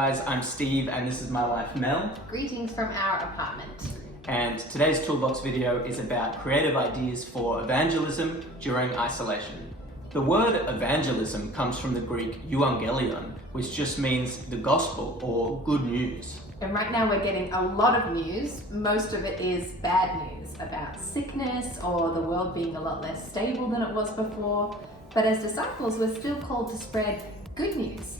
guys, I'm Steve and this is my wife Mel. Greetings from our apartment. And today's Toolbox video is about creative ideas for evangelism during isolation. The word evangelism comes from the Greek euangelion, which just means the gospel or good news. And right now we're getting a lot of news. Most of it is bad news about sickness or the world being a lot less stable than it was before. But as disciples, we're still called to spread good news.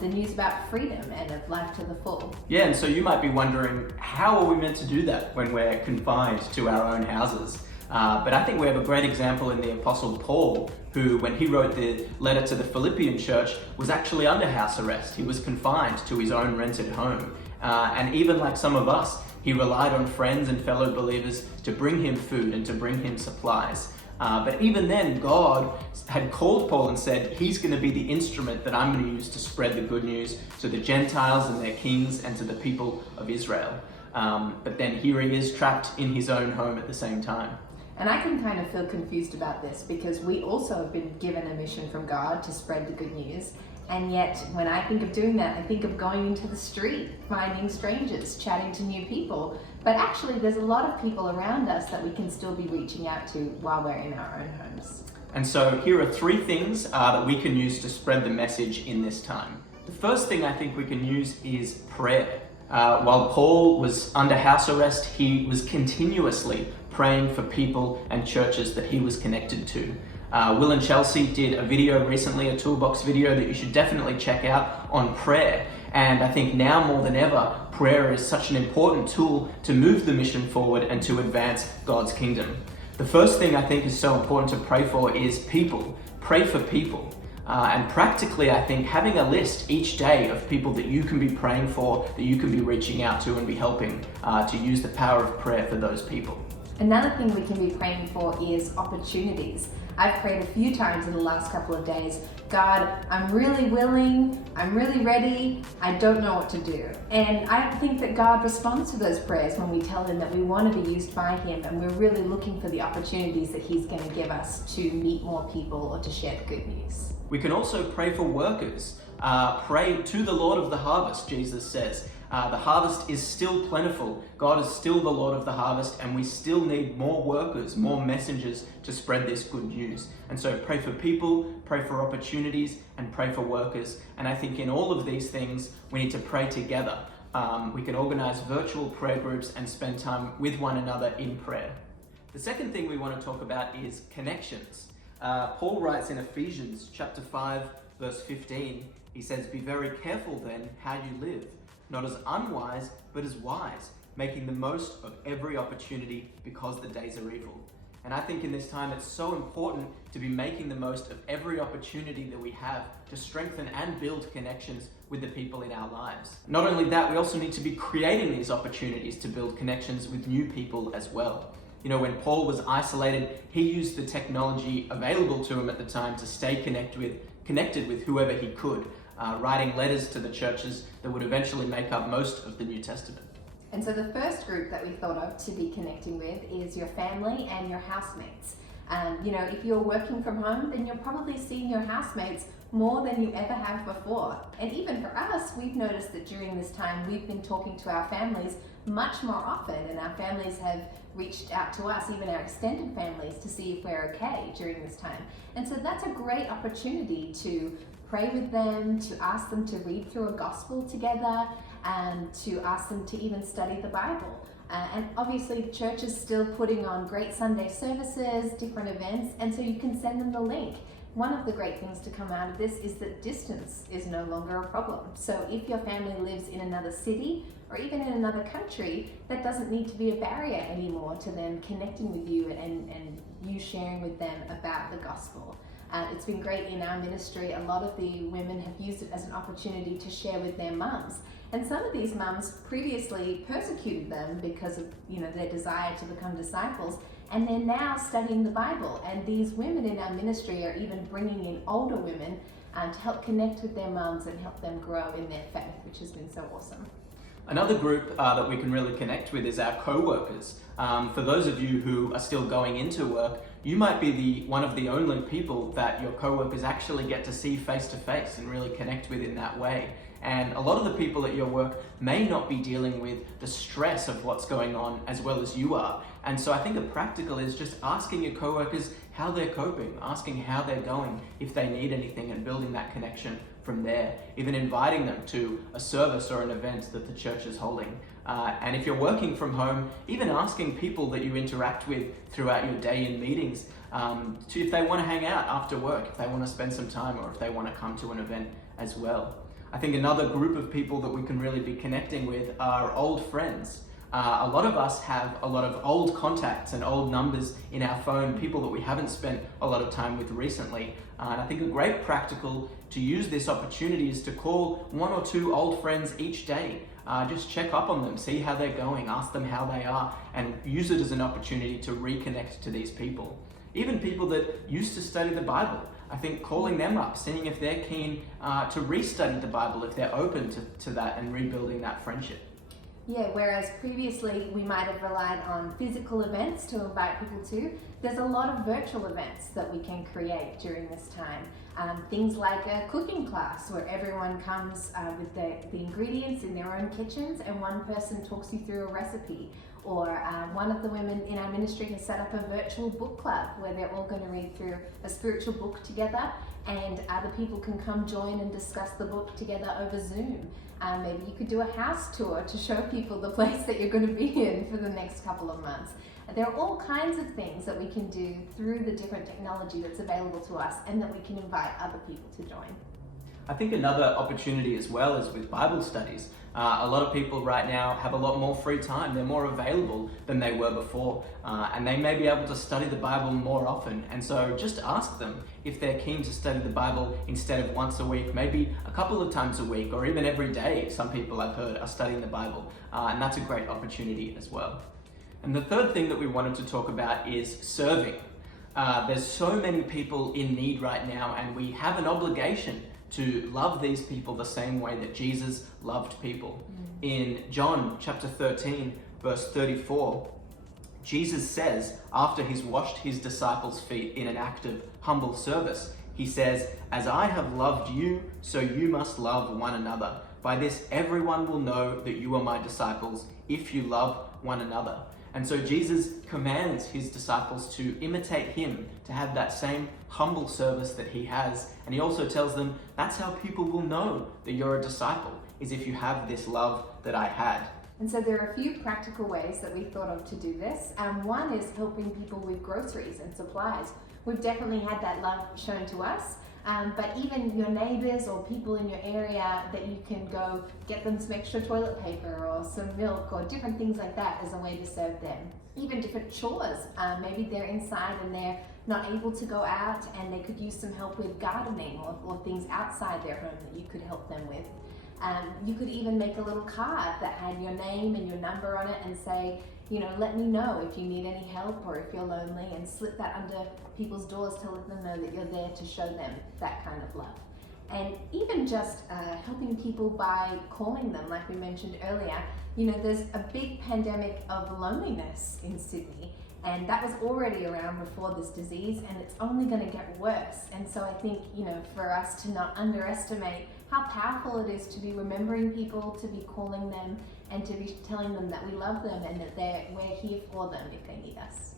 The news about freedom and of life to the full. Yeah, and so you might be wondering, how are we meant to do that when we're confined to our own houses? But I think we have a great example in the Apostle Paul, who, when he wrote the letter to the Philippian church, was actually under house arrest. He was confined to his own rented home. And even like some of us, he relied on friends and fellow believers to bring him food and to bring him supplies. But even then, God had called Paul and said, he's going to be the instrument that I'm going to use to spread the good news to the Gentiles and their kings and to the people of Israel. But then here he is trapped in his own home at the same time. And I can kind of feel confused about this because we also have been given a mission from God to spread the good news. And yet, when I think of doing that, I think of going into the street, finding strangers, chatting to new people. But actually, there's a lot of people around us that we can still be reaching out to while we're in our own homes. And so here are three things that we can use to spread the message in this time. The first thing I think we can use is prayer. While Paul was under house arrest, he was continuously praying for people and churches that he was connected to. Will and Chelsea did a video recently, a Toolbox video that you should definitely check out on prayer. And I think now more than ever, prayer is such an important tool to move the mission forward and to advance God's kingdom. The first thing I think is so important to pray for is people. Pray for people. And practically, I think having a list each day of people that you can be praying for, that you can be reaching out to and be helping to use the power of prayer for those people. Another thing we can be praying for is opportunities. I've prayed a few times in the last couple of days, God, I'm really willing, I'm really ready, I don't know what to do. And I think that God responds to those prayers when we tell him that we want to be used by him and we're really looking for the opportunities that he's going to give us to meet more people or to share the good news. We can also pray for workers. Pray to the Lord of the harvest, Jesus says. The harvest is still plentiful. God is still the Lord of the harvest, and we still need more workers, more messengers to spread this good news. And so pray for people, pray for opportunities, and pray for workers. And I think in all of these things, we need to pray together. We can organize virtual prayer groups and spend time with one another in prayer. The second thing we want to talk about is connections. Paul writes in Ephesians chapter 5, verse 15, he says, "Be very careful then how you live, not as unwise, but as wise, making the most of every opportunity because the days are evil." And I think in this time, it's so important to be making the most of every opportunity that we have to strengthen and build connections with the people in our lives. Not only that, we also need to be creating these opportunities to build connections with new people as well. You know, when Paul was isolated, he used the technology available to him at the time to stay connected with whoever he could. Writing letters to the churches that would eventually make up most of the New Testament. And so the first group that we thought of to be connecting with is your family and your housemates. If you're working from home, then you're probably seeing your housemates more than you ever have before. And even for us, we've noticed that during this time, we've been talking to our families much more often, and our families have reached out to us, even our extended families, to see if we're okay during this time. And so that's a great opportunity to pray with them, to ask them to read through a gospel together, and to ask them to even study the Bible. And obviously, the church is still putting on great Sunday services, different events, and so you can send them the link. One of the great things to come out of this is that distance is no longer a problem. So if your family lives in another city or even in another country, that doesn't need to be a barrier anymore to them connecting with you and you sharing with them about the gospel. It's been great in our ministry. A lot of the women have used it as an opportunity to share with their mums. And some of these mums previously persecuted them because of their desire to become disciples. And they're now studying the Bible. And these women in our ministry are even bringing in older women to help connect with their mums and help them grow in their faith, which has been so awesome. Another group that we can really connect with is our co-workers. For those of you who are still going into work, you might be one of the only people that your co-workers actually get to see face to face and really connect with in that way. And a lot of the people at your work may not be dealing with the stress of what's going on as well as you are. And so I think the practical is just asking your coworkers how they're coping, asking how they're going, if they need anything, and building that connection from there. Even inviting them to a service or an event that the church is holding. And if you're working from home, even asking people that you interact with throughout your day in meetings if they want to hang out after work, if they want to spend some time, or if they want to come to an event as well. I think another group of people that we can really be connecting with are old friends. A lot of us have a lot of old contacts and old numbers in our phone, people that we haven't spent a lot of time with recently. And I think a great practical to use this opportunity is to call 1 or 2 old friends each day. Just check up on them, see how they're going, ask them how they are, and use it as an opportunity to reconnect to these people. Even people that used to study the Bible. I think calling them up, seeing if they're keen to restudy the Bible, if they're open to that, and rebuilding that friendship. Yeah, whereas previously we might have relied on physical events to invite people to, there's a lot of virtual events that we can create during this time. Things like a cooking class where everyone comes with the ingredients in their own kitchens and one person talks you through a recipe. Or one of the women in our ministry has set up a virtual book club where they're all going to read through a spiritual book together, and other people can come join and discuss the book together over Zoom. Maybe you could do a house tour to show people the place that you're going to be in for the next couple of months. There are all kinds of things that we can do through the different technology that's available to us, and that we can invite other people to join. I think another opportunity as well is with Bible studies. A lot of people right now have a lot more free time. They're more available than they were before, and they may be able to study the Bible more often. And so just ask them if they're keen to study the Bible instead of once a week, maybe a couple of times a week, or even every day. Some people I've heard are studying the Bible, and that's a great opportunity as well. And the third thing that we wanted to talk about is serving. There's so many people in need right now, and we have an obligation to love these people the same way that Jesus loved people. In John chapter 13, verse 34, Jesus says, after he's washed his disciples' feet in an act of humble service, he says, "As I have loved you, so you must love one another. By this everyone will know that you are my disciples, if you love one another." And so Jesus commands his disciples to imitate him, to have that same humble service that he has. And he also tells them, that's how people will know that you're a disciple, is if you have this love that I had. And so there are a few practical ways that we thought of to do this. One is helping people with groceries and supplies. We've definitely had that love shown to us. But even your neighbors or people in your area that you can go get them some extra toilet paper or some milk or different things like that as a way to serve them. Even different chores. Maybe they're inside and they're not able to go out, and they could use some help with gardening or things outside their home that you could help them with. You could even make a little card that had your name and your number on it and say, let me know if you need any help or if you're lonely, and slip that under people's doors to let them know that you're there to show them that kind of love. And even just helping people by calling them, like we mentioned earlier. There's a big pandemic of loneliness in Sydney, and that was already around before this disease, and it's only going to get worse. And so I think, for us to not underestimate how powerful it is to be remembering people, to be calling them, and to be telling them that we love them and that we're here for them if they need us.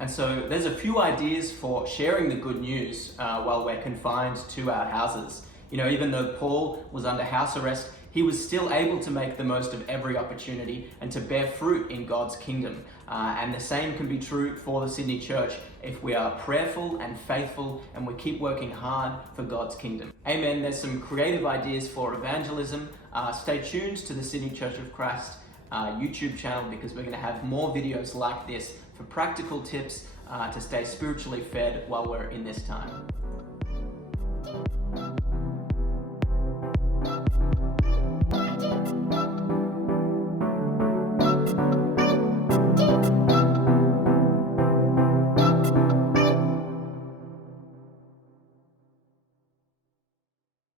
And so there's a few ideas for sharing the good news while we're confined to our houses. Even though Paul was under house arrest, he was still able to make the most of every opportunity and to bear fruit in God's kingdom. And the same can be true for the Sydney Church if we are prayerful and faithful and we keep working hard for God's kingdom. Amen. There's some creative ideas for evangelism. Stay tuned to the Sydney Church of Christ YouTube channel, because we're going to have more videos like this for practical tips to stay spiritually fed while we're in this time.